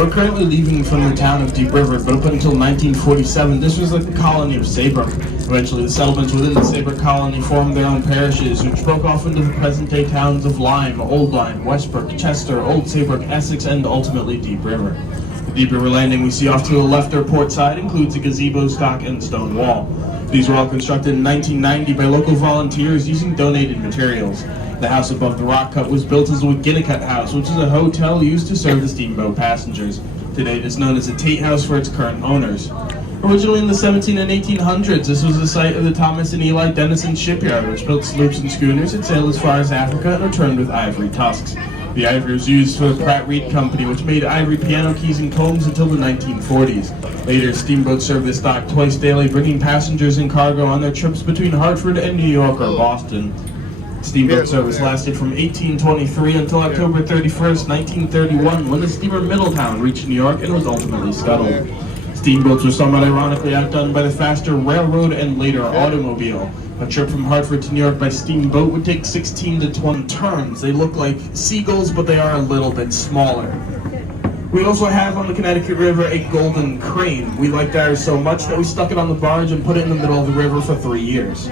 We're currently leaving from the town of Deep River, but up until 1947, this was like the colony of Saybrook. Eventually, the settlements within the Saybrook colony formed their own parishes, which broke off into the present-day towns of Lyme, Old Lyme, Westbrook, Chester, Old Saybrook, Essex, and ultimately Deep River. The Deep River landing we see off to the left or port side includes a gazebo, stock, and stone wall. These were all constructed in 1990 by local volunteers using donated materials. The house above the rock cut was built as a Winnicott House, which is a hotel used to serve the steamboat passengers. Today it is known as a Tate House for its current owners. Originally in the 17 and 1800s, this was the site of the Thomas and Eli Denison shipyard, which built sloops and schooners that sailed as far as Africa and returned with ivory tusks. The ivory was used for the Pratt Reed Company, which made ivory piano keys and combs until the 1940s. Later, steamboats served this dock twice daily, bringing passengers and cargo on their trips between Hartford and New York or Boston. Steamboat service lasted from 1823 until October 31st, 1931, when the steamer Middletown reached New York and was ultimately scuttled. Steamboats were somewhat ironically outdone by the faster railroad and later automobile. A trip from Hartford to New York by steamboat would take 16 to 20 turns. They look like seagulls, but they are a little bit smaller. We also have on the Connecticut River a golden crane. We liked ours so much that we stuck it on the barge and put it in the middle of the river for 3 years.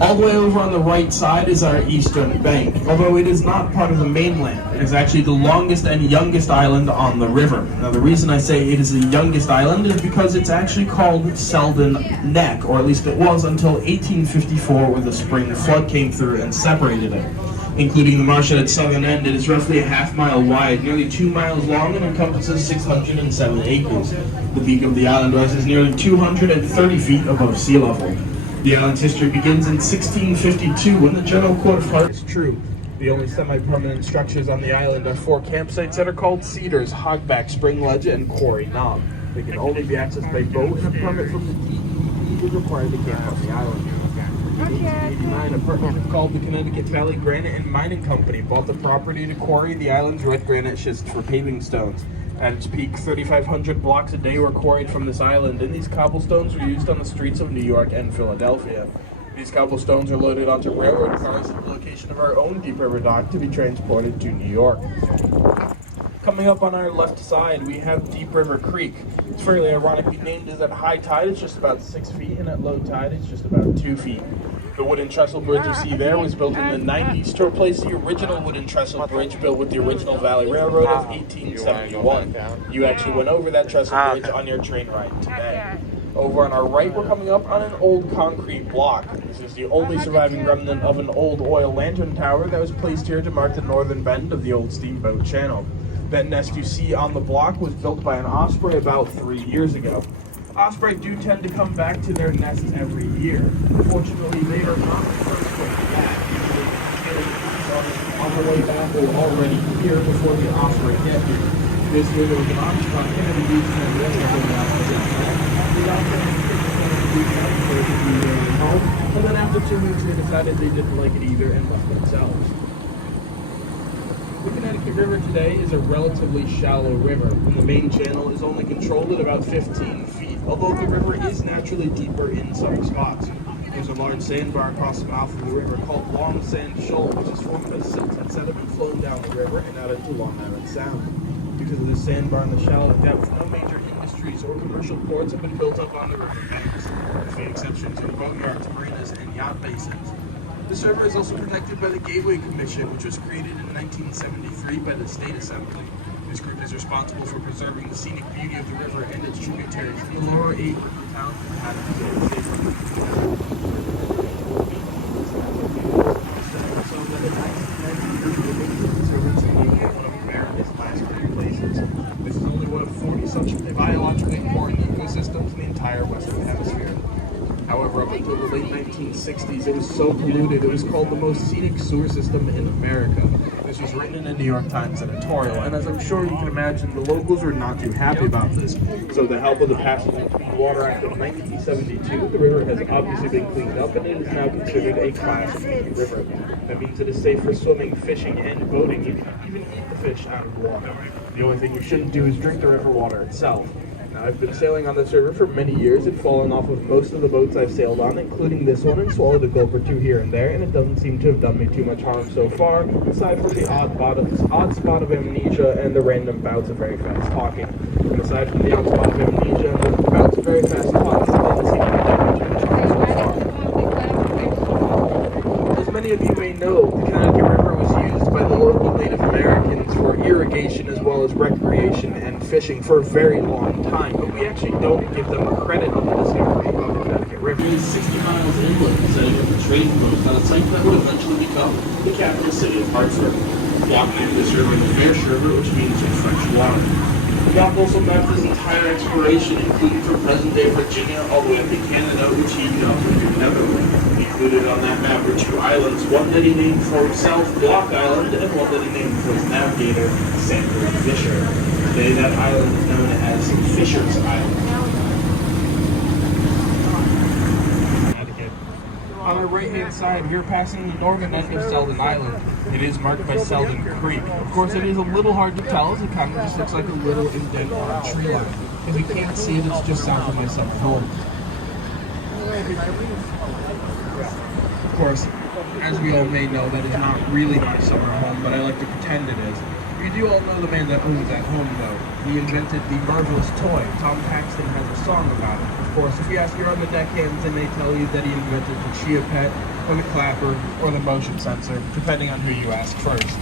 All the way over on the right side is our eastern bank. Although it is not part of the mainland, it is actually the longest and youngest island on the river. Now the reason I say it is the youngest island is because it's actually called Zeldin Neck, or at least it was until 1854, where the spring flood came through and separated it. Including the marsh at its southern end, it is roughly a half-mile wide, nearly 2 miles long, and encompasses 607 acres. The peak of the island rises nearly 230 feet above sea level. The island's history begins in 1652 when the General Court of Hartford is true. The only semi-permanent structures on the island are 4 campsites that are called Cedars, Hogback, Spring Ledge, and Quarry Knob. They can only be accessed by boat, and a permit from the DEP is required to camp on the island. In 1889, a partnership called the Connecticut Valley Granite and Mining Company bought the property to quarry the island's red granite schist for paving stones. At its peak, 3,500 blocks a day were quarried from this island, and these cobblestones were used on the streets of New York and Philadelphia. These cobblestones are loaded onto railroad cars at the location of our own Deep River dock to be transported to New York. Coming up on our left side, we have Deep River Creek. It's fairly ironically named as at high tide it's just about 6 feet, and at low tide it's just about 2 feet. The wooden trestle bridge you see there was built in the 90s to replace the original wooden trestle bridge built with the original Valley Railroad of 1871. You actually went over that trestle bridge on your train ride today. Over on our right, we're coming up on an old concrete block. This is the only surviving remnant of an old oil lantern tower that was placed here to mark the northern bend of the old steamboat channel. That nest you see on the block was built by an osprey about 3 years ago. Osprey do tend to come back to their nests every year. Unfortunately, they are not the first one back. On the way back, they were already here before the osprey get here. This year there was an ostrich Kennedy Beach and the other going out to the osprey home, and then after 2 weeks they decided they didn't like it either and left themselves. The Connecticut River today is a relatively shallow river, and the main channel is only controlled at about 15 feet, although the river is naturally deeper in some spots. There's a large sandbar across the mouth of the river called Long Sand Shoal, which is formed as silt and sediment flown down the river and out into Long Island Sound. Because of this sandbar and the shallow depth, no major industries or commercial ports have been built up on the river banks. A few exceptions are boatyards, marinas, and yacht basins. This river is also protected by the Gateway Commission, which was created in 1973 by the State Assembly. This group is responsible for preserving the scenic beauty of the river and its tributaries in the lower 8 river towns and Connecticut. This is only one of 40 such biologically important ecosystems in the entire Western Hemisphere. However, up until the late 1960s, it was so polluted it was called the most scenic sewer system in America. This was written in a New York Times editorial, and as I'm sure you can imagine, the locals were not too happy about this. So with the help of the Passage of Clean Water Act of 1972, the river has obviously been cleaned up, and it is now considered a Class B river. That means it is safe for swimming, fishing, and boating. You can even eat the fish out of the water. The only thing you shouldn't do is drink the river water itself. Now, I've been sailing on this river for many years and fallen off of most of the boats I've sailed on, including this one, and swallowed a gulp or two here and there, and it doesn't seem to have done me too much harm so far, aside from the odd spot of amnesia and the random bouts of very fast talking. And aside from the odd spot of amnesia and the bouts of very fast talking, it doesn't seem to have done me too much harm so far. As many of you may know, the Connecticut River was used by the local Native Americans for irrigation as well as recreation and fishing for a very long time, but we actually don't give them credit on the discovery of the Connecticut River. It is 60 miles inland, setting up a trading post on a site that would eventually become the capital city of Hartford. Block named this river the Ferry River, which means fresh water. Block also mapped his entire exploration, including from present-day Virginia all the way up to Canada, which he never included on that map were two islands, one that he named for himself, Block Island, and one that he named for his navigator, Samuel Fisher. Today, that island is known as Fisher's Island. On our right-hand side, we're passing the northern end of Zeldin Island. It is marked by Zeldin Creek. Of course, it is a little hard to tell, as it kind of just looks like a little indent on a tree line. If you can't see it, it's just south of my summer home. Of course, as we all may know, that is not really my summer home, but I like to pretend it is. You do all know the man that owns that home, though. He invented the marvelous toy. Tom Paxton has a song about it. Of course, if you ask your other deckhands, they may tell you that he invented the Chia Pet, or the clapper, or the motion sensor, depending on who you ask first.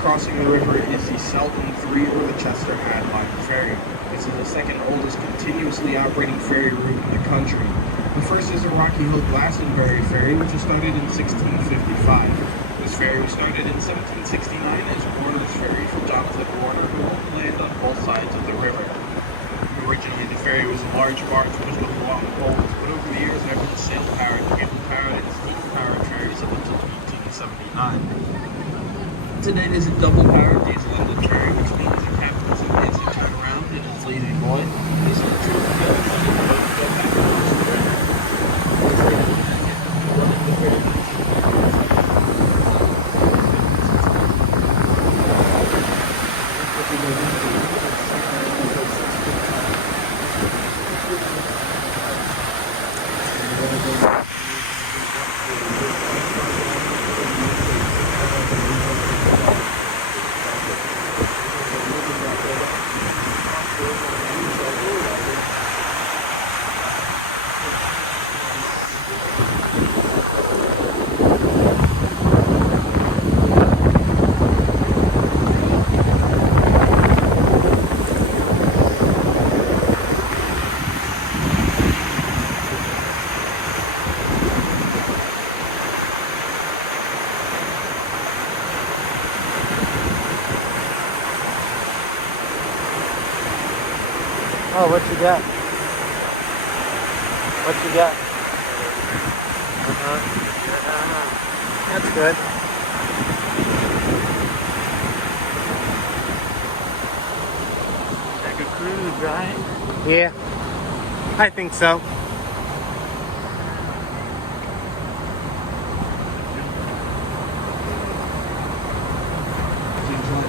Crossing the river is the Zeldin 3 or the Chester line ferry. This is the second oldest continuously operating ferry route in the country. The first is the Rocky Hill Glastonbury ferry, which was started in 1655. This ferry was started in 1769 as Warner's Ferry for Jonathan Warner, who owned land on both sides of the river. Originally, the ferry was a large barge pushed with long poles, but over the years there have been sail-powered, cable-powered, and steam-powered ferries up until 1879. Today it is a double-powered diesel engine ferry, which means the captain's amazing turn around in his lazy boy. This is the truth of the boat go back across the river. Running the ferry. Oh, what you got? What you got? That's good. Like a cruise, right? Yeah, I think so.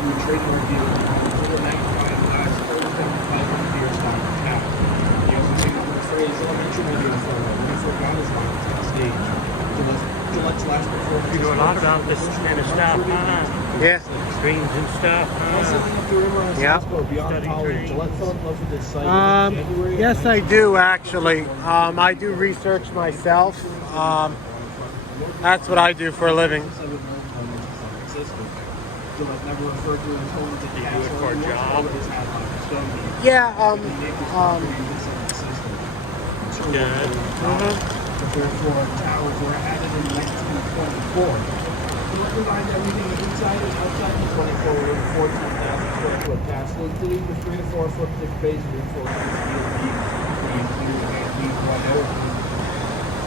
Your trademark deal over 95 last Thursday, 500 beers down the tap. You also came up with the phrase, I'll mention when you're before God is on the stage. Gillette's last performance. You know a lot about this kind of stuff, huh? Yeah. Streams and stuff, huh? Yeah. Beyond college, Gillette fell in love with this site in January. Yes, I do actually. I do research myself. That's what I do for a living. Gillette never referred to his home as a You do it castle. for a job? Yeah. Good. The third floor and towers were added in 1924. Gillette designed everything inside and outside the 24 with 14,000 square foot castle, including the 3 to 4 foot thick basement for steel beams.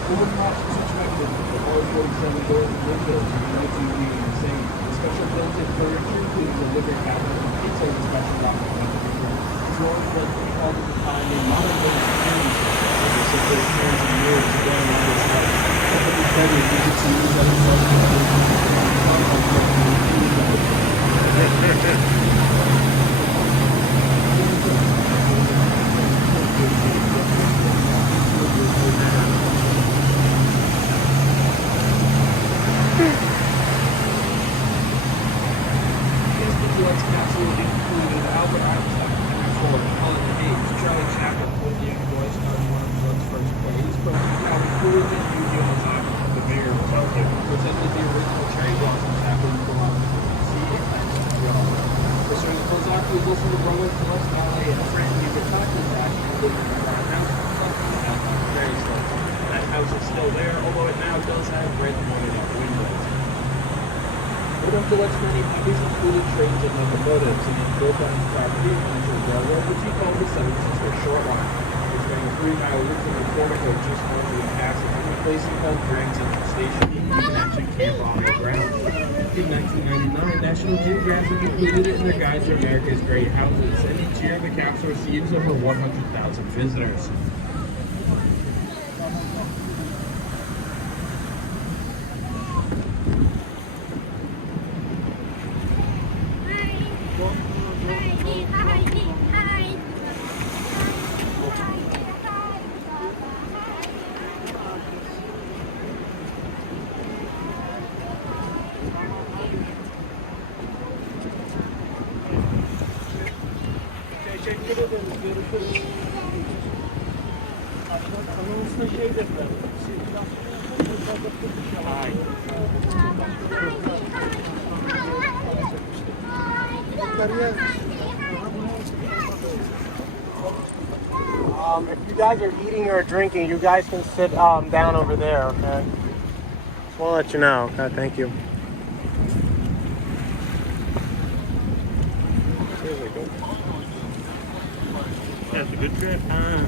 Woman watched such mechanisms, the R47 doors and windows, and the 19 being insane. The special built-in furniture, including the living cabinet and pizza, was special documented. As well as what we called at the time a modern day candy store. They said there's years and years ago on this house. Somebody's better than you could see that it was Gillette's castle included Albert Einstein, Henry Ford, Helen Hayes, Charlie Chaplin with the young boy starting one of Gillette's first plays, but Calvin Coolidge and Yu Ozaki, the mayor of Tokyo, presented the original cherry blossom chapel to go out to see it at Montreal. Mr. Ozaki was also the brother of Gillette's valet and friend. You could talk to Zach and lived in the brown house on Ferry. That house is still there, although it now does have red pointed out windows. One of Gillette's many hobbies included trains and locomotives, and he built on his property a Untitled railroad, which he called the Seven Sisters Short Line. Which ran 3 mile loops in the portico just north of the castle, and a place he called Grand Central Station. You can actually camp on the ground. In 1999, National Geographic included it in their guide to America's Great Houses, and each year the capsule receives over 100,000 visitors. If you guys are eating or drinking, you guys can sit down over there, okay? Just want to let you know, okay? Thank you. That's a good trip, huh?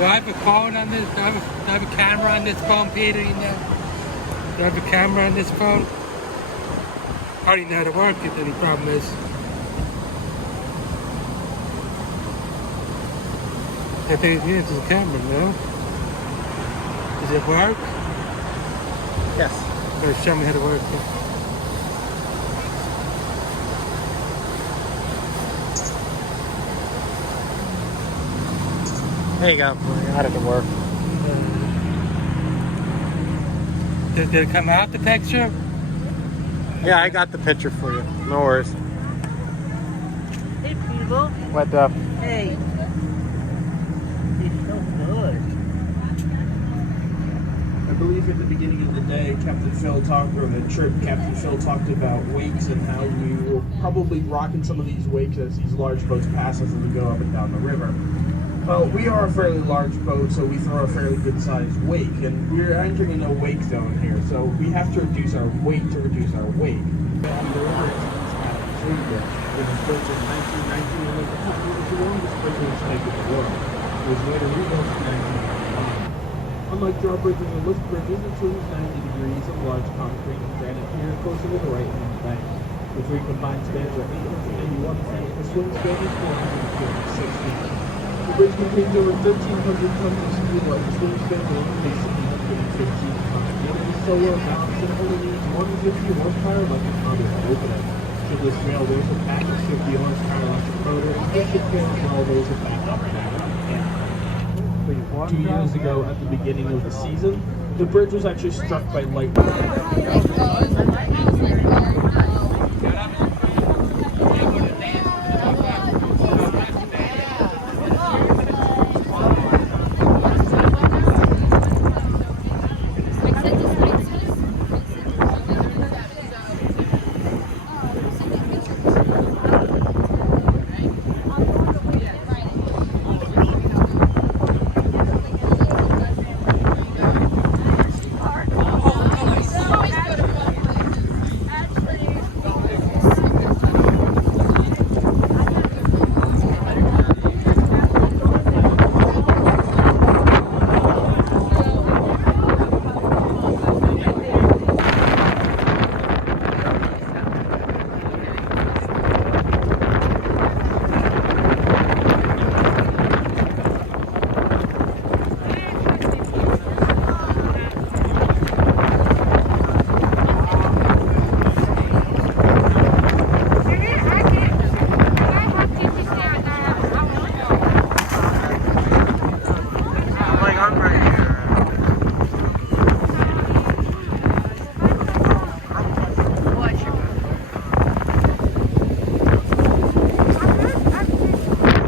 Do I have a phone on this? Do I have a camera on this phone, Peter? You know? Do I have a camera on this phone? I already know how to work it, the only problem is. I think it's a camera, no? Does it work? Yes. Or show me how to work it. There you go. How did it work? Did it come out, the picture? Yeah, I got the picture for you. No worries. Hey, people. What up? Hey. It's so good. I believe at the beginning of the day, Captain Phil talked, or the trip, Captain Phil talked about wakes and how we will probably rock in some of these wakes as these large boats pass us as we go up and down the river. Well, we are a fairly large boat, so we throw a fairly good-sized wake, and we're entering in a wake zone here, so we have to reduce our weight to reduce our wake. On the river, it was built in 1919, and at the time, it was the longest bridge lake in the world. It was later rebuilt in 1995. Unlike drawbridges and lift bridges, it's 290 degrees of large concrete and granite here, closer to the right-hand bank. The three combined spans are 881 feet, the swing span is 456 feet. The bridge contains over 1,300 tons of steel, and the swing span alone is 715 tons. Yet it is so well balanced it only needs 150 horsepower electric motor to open it. Should this fail, there's a backup 50 horsepower electric motor, and if it fails, well, there's a backup mechanical. 2 years ago, at the beginning of the season, the bridge was actually struck by lightning.